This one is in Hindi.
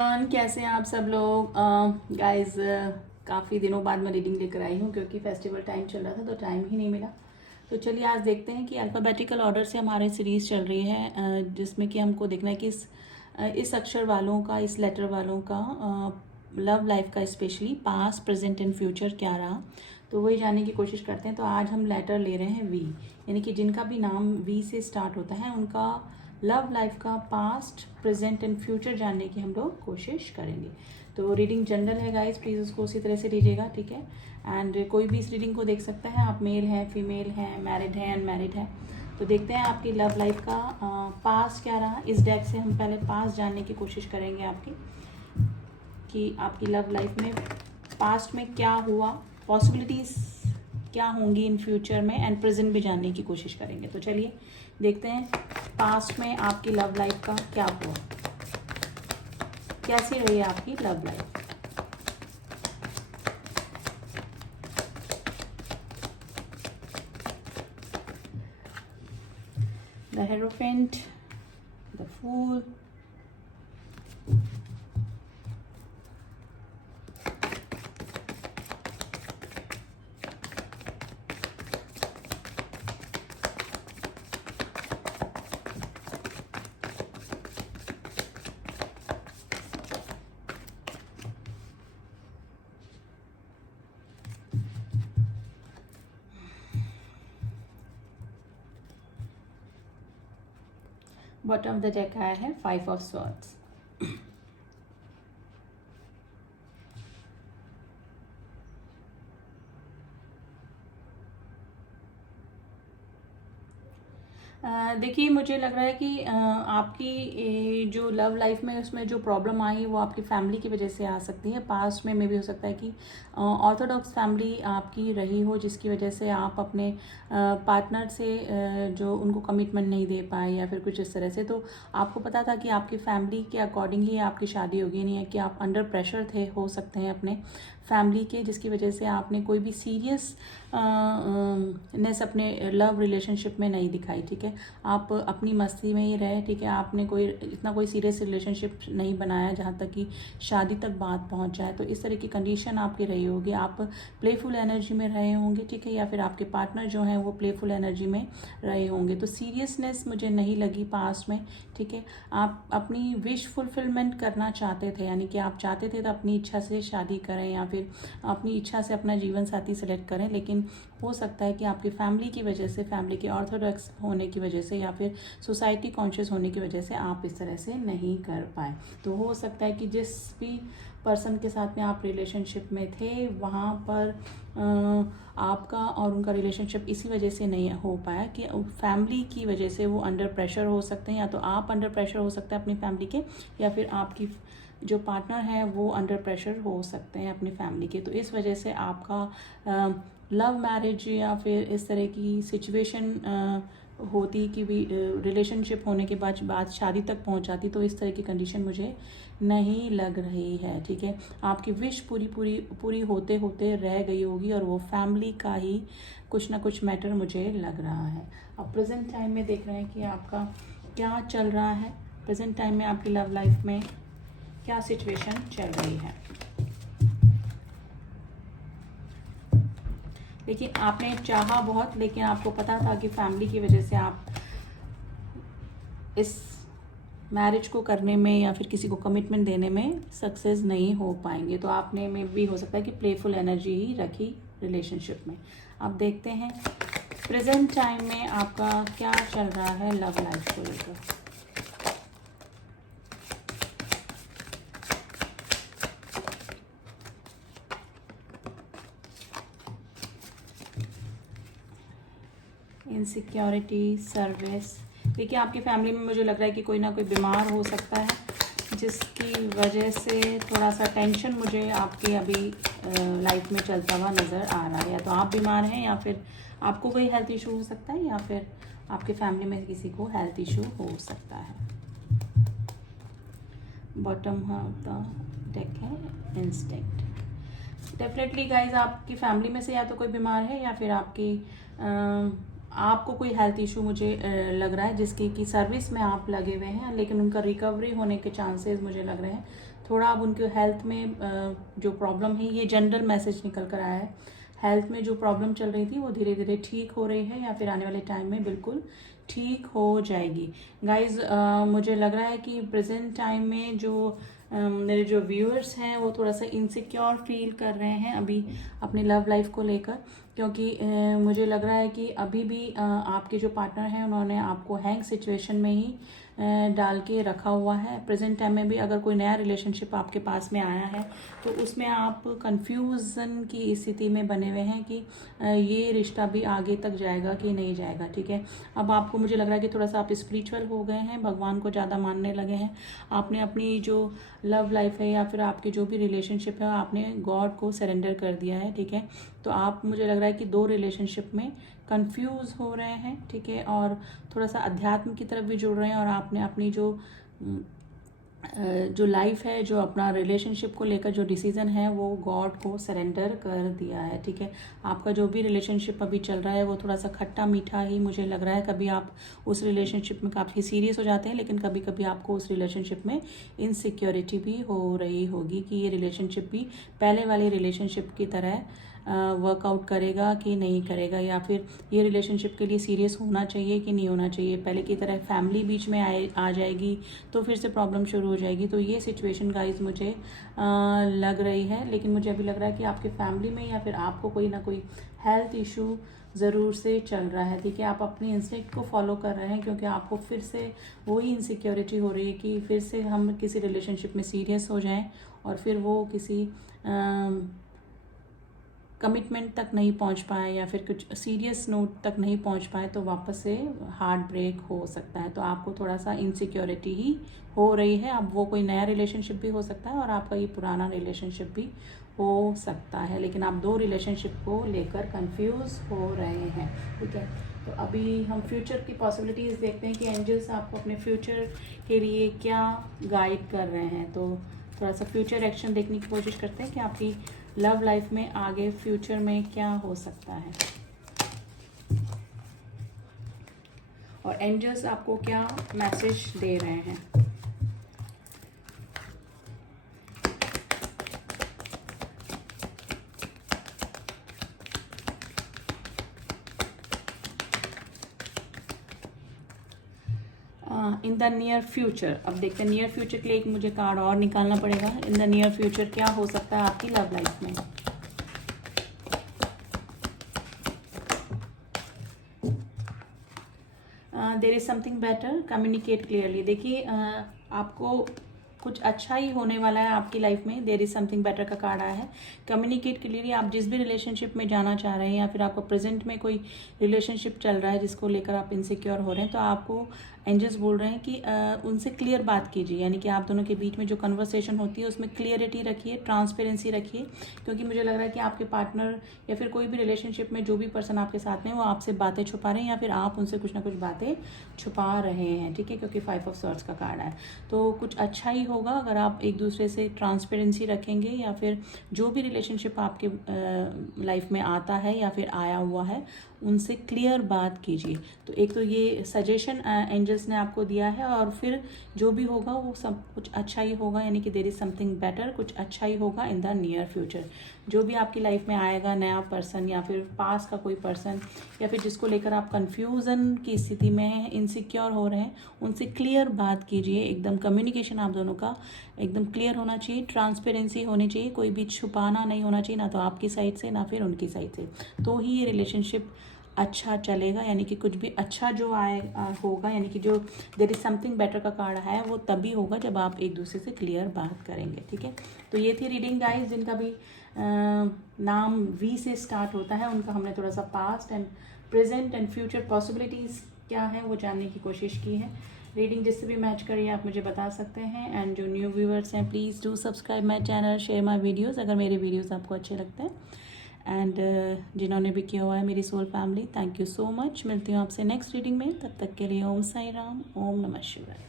कैसे हैं आप सब लोग गाइस। काफ़ी दिनों बाद मैं रीडिंग लेकर आई हूँ क्योंकि फेस्टिवल टाइम चल रहा था तो टाइम ही नहीं मिला। तो चलिए आज देखते हैं कि अल्फ़ाबेटिकल ऑर्डर से हमारी सीरीज़ चल रही है, जिसमें कि हमको देखना है कि इस अक्षर वालों का, इस लेटर वालों का लव लाइफ का specially past present and future क्या रहा। तो वही जानने की कोशिश करते हैं। तो आज हम लेटर ले रहे हैं वी, यानी कि जिनका भी नाम वी से स्टार्ट होता है उनका लव लाइफ का पास्ट प्रेजेंट एंड फ्यूचर जानने की हम लोग कोशिश करेंगे। तो रीडिंग जनरल है गाइस, प्लीज़ उसको उसी तरह से लीजिएगा, ठीक है। एंड कोई भी इस रीडिंग को देख सकता है, आप मेल हैं, फीमेल हैं, मैरिड हैं, अनमैरिड हैं। तो देखते हैं आपकी लव लाइफ का पास्ट क्या रहा। इस डेक से हम पहले पास्ट जानने की कोशिश करेंगे आपकी, कि आपकी लव लाइफ में पास्ट में क्या हुआ, पॉसिबिलिटीज़ क्या होंगी इन फ्यूचर में, एंड प्रेजेंट भी जानने की कोशिश करेंगे। तो चलिए देखते हैं पास्ट में आपकी लव लाइफ का क्या हुआ, कैसी रही है आपकी love life. The hierophant, the fool, bottom of the deck आया है 5 ऑफ स्वॉर्ड्स। देखिए मुझे लग रहा है कि आपकी जो लव लाइफ में उसमें जो प्रॉब्लम आई वो आपकी फैमिली की वजह से आ सकती है। पास्ट में भी हो सकता है कि ऑर्थोडॉक्स फैमिली आपकी रही हो, जिसकी वजह से आप अपने पार्टनर से जो उनको कमिटमेंट नहीं दे पाए या फिर कुछ इस तरह से। तो आपको पता था कि आपकी फैमिली के अकॉर्डिंग ही आपकी शादी होगी, नहीं है कि आप अंडर प्रेशर थे, हो सकते हैं अपने फैमिली के, जिसकी वजह से आपने कोई भी सीरियस नेस अपने लव रिलेशनशिप में नहीं दिखाई, ठीक है। आप अपनी मस्ती में ही रहे, ठीक है। आपने कोई सीरियस रिलेशनशिप नहीं बनाया जहाँ तक कि शादी तक बात पहुँच जाए। तो इस तरह की कंडीशन आपकी रही होगी, आप प्लेफुल एनर्जी में रहे होंगे, ठीक है, या फिर आपके पार्टनर जो हैं वो प्लेफुल एनर्जी में रहे होंगे। तो सीरियसनेस मुझे नहीं लगी पास्ट में, ठीक है। आप अपनी विश फुलफिलमेंट करना चाहते थे, यानी कि आप चाहते थे तो अपनी इच्छा से शादी करें या फिर अपनी इच्छा से अपना जीवन साथी सेलेक्ट करें, लेकिन हो सकता है कि आपकी फैमिली की वजह से, फैमिली के ऑर्थोडॉक्स होने की वजह से या फिर सोसाइटी कॉन्शियस होने की वजह से आप इस तरह से नहीं कर पाए। तो हो सकता है कि जिस भी पर्सन के साथ में आप रिलेशनशिप में थे वहाँ पर आपका और उनका रिलेशनशिप इसी वजह से नहीं हो पाया कि फैमिली की वजह से वो अंडर प्रेशर हो सकते हैं, या तो आप अंडर प्रेशर हो सकते हैं अपनी फैमिली के, या फिर आपकी जो पार्टनर है वो अंडर प्रेशर हो सकते हैं अपनी फैमिली के। तो इस वजह से आपका लव मैरिज या फिर इस तरह की सिचुएशन होती कि भी रिलेशनशिप होने के बाद शादी तक पहुंच जाती, तो इस तरह की कंडीशन मुझे नहीं लग रही है, ठीक है। आपकी विश पूरी होते होते रह गई होगी और वो फैमिली का ही कुछ ना कुछ मैटर मुझे लग रहा है। अब प्रेजेंट टाइम में देख रहे हैं कि आपका क्या चल रहा है, प्रेजेंट टाइम में आपकी लव लाइफ में क्या सिचुएशन चल रही है। देखिए आपने चाहा बहुत, लेकिन आपको पता था कि फैमिली की वजह से आप इस मैरिज को करने में या फिर किसी को कमिटमेंट देने में सक्सेस नहीं हो पाएंगे। तो आपने में भी हो सकता है कि प्लेफुल एनर्जी ही रखी रिलेशनशिप में। अब देखते हैं प्रेजेंट टाइम में आपका क्या चल रहा है लव लाइफ को लेकर। Insecurity, service. देखिए आपकी फैमिली में मुझे लग रहा है कि कोई ना कोई बीमार हो सकता है, जिसकी वजह से थोड़ा सा टेंशन मुझे आपकी अभी लाइफ में चलता हुआ नज़र आ रहा है। या तो आप बीमार हैं या फिर आपको कोई हेल्थ इशू हो सकता है, या फिर आपके फैमिली में किसी को हेल्थ इशू हो सकता है। बॉटम ऑफ द डेक है इंस्टिंक्ट। डेफिनेटली गाइज आपकी फैमिली में से या तो कोई बीमार है या फिर आपको कोई हेल्थ इशू मुझे लग रहा है, जिसकी कि सर्विस में आप लगे हुए हैं, लेकिन उनका रिकवरी होने के चांसेस मुझे लग रहे हैं थोड़ा अब उनके हेल्थ में जो प्रॉब्लम है, ये जनरल मैसेज निकल कर आया है, हेल्थ में जो प्रॉब्लम चल रही थी वो धीरे धीरे ठीक हो रही है या फिर आने वाले टाइम में बिल्कुल ठीक हो जाएगी। गाइज मुझे लग रहा है कि प्रेजेंट टाइम में जो मेरे जो व्यूअर्स हैं वो थोड़ा सा इनसिक्योर फील कर रहे हैं अभी अपनी लव लाइफ को लेकर, क्योंकि मुझे लग रहा है कि अभी भी आपके जो पार्टनर हैं उन्होंने आपको हैंग सिचुएशन में ही डाल के रखा हुआ है। प्रेजेंट टाइम में भी अगर कोई नया रिलेशनशिप आपके पास में आया है तो उसमें आप कंफ्यूजन की स्थिति में बने हुए हैं कि ये रिश्ता भी आगे तक जाएगा कि नहीं जाएगा। ठीक है, अब आपको मुझे लग रहा है कि थोड़ा सा आप स्पिरिचुअल हो गए हैं, भगवान को ज़्यादा मानने लगे हैं। आपने अपनी जो लव लाइफ है या फिर आपकी जो भी रिलेशनशिप है आपने गॉड को सरेंडर कर दिया है। ठीक है, तो आप मुझे लग रहा है कि 2 रिलेशनशिप में कंफ्यूज हो रहे हैं। ठीक है, और थोड़ा सा अध्यात्म की तरफ भी जुड़ रहे हैं, और आपने अपनी जो लाइफ है, जो अपना रिलेशनशिप को लेकर जो डिसीजन है वो गॉड को सरेंडर कर दिया है। ठीक है, आपका जो भी रिलेशनशिप अभी चल रहा है वो थोड़ा सा खट्टा मीठा ही मुझे लग रहा है। कभी आप उस रिलेशनशिप में काफ़ी सीरियस हो जाते हैं, लेकिन कभी कभी आपको उस रिलेशनशिप में इनसिक्योरिटी भी हो रही होगी कि ये रिलेशनशिप भी पहले वाले रिलेशनशिप की तरह वर्कआउट करेगा कि नहीं करेगा, या फिर ये रिलेशनशिप के लिए सीरियस होना चाहिए कि नहीं होना चाहिए। पहले की तरह फैमिली बीच में आ जाएगी तो फिर से प्रॉब्लम शुरू हो जाएगी। तो ये सिचुएशन गाइज मुझे लग रही है, लेकिन मुझे अभी लग रहा है कि आपके फैमिली में या फिर आपको कोई ना कोई हेल्थ इशू ज़रूर से चल रहा है। ठीक है, आप अपने इंस्टिंक्ट को फॉलो कर रहे हैं, क्योंकि आपको फिर से वही इनसिक्योरिटी हो रही है कि फिर से हम किसी रिलेशनशिप में सीरियस हो जाएं और फिर वो किसी कमिटमेंट तक नहीं पहुंच पाए या फिर कुछ सीरियस नोट तक नहीं पहुंच पाए तो वापस से हार्ट ब्रेक हो सकता है। तो आपको थोड़ा सा इनसिक्योरिटी ही हो रही है। अब वो कोई नया रिलेशनशिप भी हो सकता है और आपका ये पुराना रिलेशनशिप भी हो सकता है, लेकिन आप 2 रिलेशनशिप को लेकर कंफ्यूज हो रहे हैं। ठीक है, तो अभी हम फ्यूचर की पॉसिबिलिटीज़ देखते हैं कि एंजल्स आपको अपने फ्यूचर के लिए क्या गाइड कर रहे हैं। तो थोड़ा सा फ्यूचर एक्शन देखने की कोशिश करते हैं कि आपकी लव लाइफ में आगे फ्यूचर में क्या हो सकता है, और एंजल्स आपको क्या मैसेज दे रहे हैं। इन द नियर फ्यूचर, अब देखते हैं नियर फ्यूचर के लिए एक मुझे कार्ड और निकालना पड़ेगा। इन द नियर फ्यूचर क्या हो सकता है आपकी लव लाइफ में। There is something better, communicate clearly. देखिए आपको कुछ अच्छा ही होने वाला है आपकी लाइफ में। देयर इज समथिंग बेटर का कार्ड आया है। कम्युनिकेट क्लियरली, आप जिस भी रिलेशनशिप में जाना चाह रहे हैं या फिर आपको प्रेजेंट में कोई रिलेशनशिप चल रहा है जिसको लेकर आप इनसिक्योर हो रहे हैं, तो आपको एंजल्स बोल रहे हैं कि उनसे क्लियर बात कीजिए, यानी कि आप दोनों के बीच में जो कन्वर्सेशन होती है उसमें क्लियरिटी रखिए, ट्रांसपेरेंसी रखिए। क्योंकि मुझे लग रहा है कि आपके पार्टनर या फिर कोई भी रिलेशनशिप में जो भी पर्सन आपके साथ में वो आपसे बातें छुपा रहे हैं या फिर आप उनसे कुछ ना कुछ बातें छुपा रहे हैं। ठीक है, क्योंकि 5 ऑफ स्वॉर्ड्स का कार्ड है। तो कुछ अच्छा ही होगा अगर आप एक दूसरे से ट्रांसपेरेंसी रखेंगे, या फिर जो भी रिलेशनशिप आपके लाइफ में आता है या फिर आया हुआ है उनसे क्लियर बात कीजिए। तो एक तो ये सजेशन एंजल्स ने आपको दिया है, और फिर जो भी होगा वो सब कुछ अच्छा ही होगा, यानी कि देयर इज समथिंग बेटर, कुछ अच्छा ही होगा इन द नियर फ्यूचर। जो भी आपकी लाइफ में आएगा नया पर्सन या फिर पास का कोई पर्सन या फिर जिसको लेकर आप कंफ्यूजन की स्थिति में हैं, इनसिक्योर हो रहे हैं, उनसे क्लियर बात कीजिए। एकदम कम्युनिकेशन आप दोनों का एकदम क्लियर होना चाहिए, ट्रांसपेरेंसी होनी चाहिए, कोई भी छुपाना नहीं होना चाहिए, ना तो आपकी साइड से ना फिर उनकी साइड से। तो ही ये रिलेशनशिप अच्छा चलेगा, यानी कि कुछ भी अच्छा जो होगा, यानी कि जो देयर इज समथिंग बेटर का कार्ड है वो तभी होगा जब आप एक दूसरे से क्लियर बात करेंगे। ठीक है, तो ये थी रीडिंग गाइस। जिनका भी नाम वी से स्टार्ट होता है उनका हमने थोड़ा सा past and present and future possibilities क्या है वो जानने की कोशिश की है। रीडिंग जिससे भी मैच करिए आप मुझे बता सकते हैं। एंड जो न्यू व्यूअर्स हैं please do subscribe my channel, share my videos अगर मेरे वीडियोज़ आपको अच्छे लगते हैं। एंड जिन्होंने भी किया हुआ है मेरी soul family, thank you so much. मिलती हूँ आपसे नेक्स्ट रीडिंग में, तब तक के लिए ओम साई राम, ओम नमः शिवाय।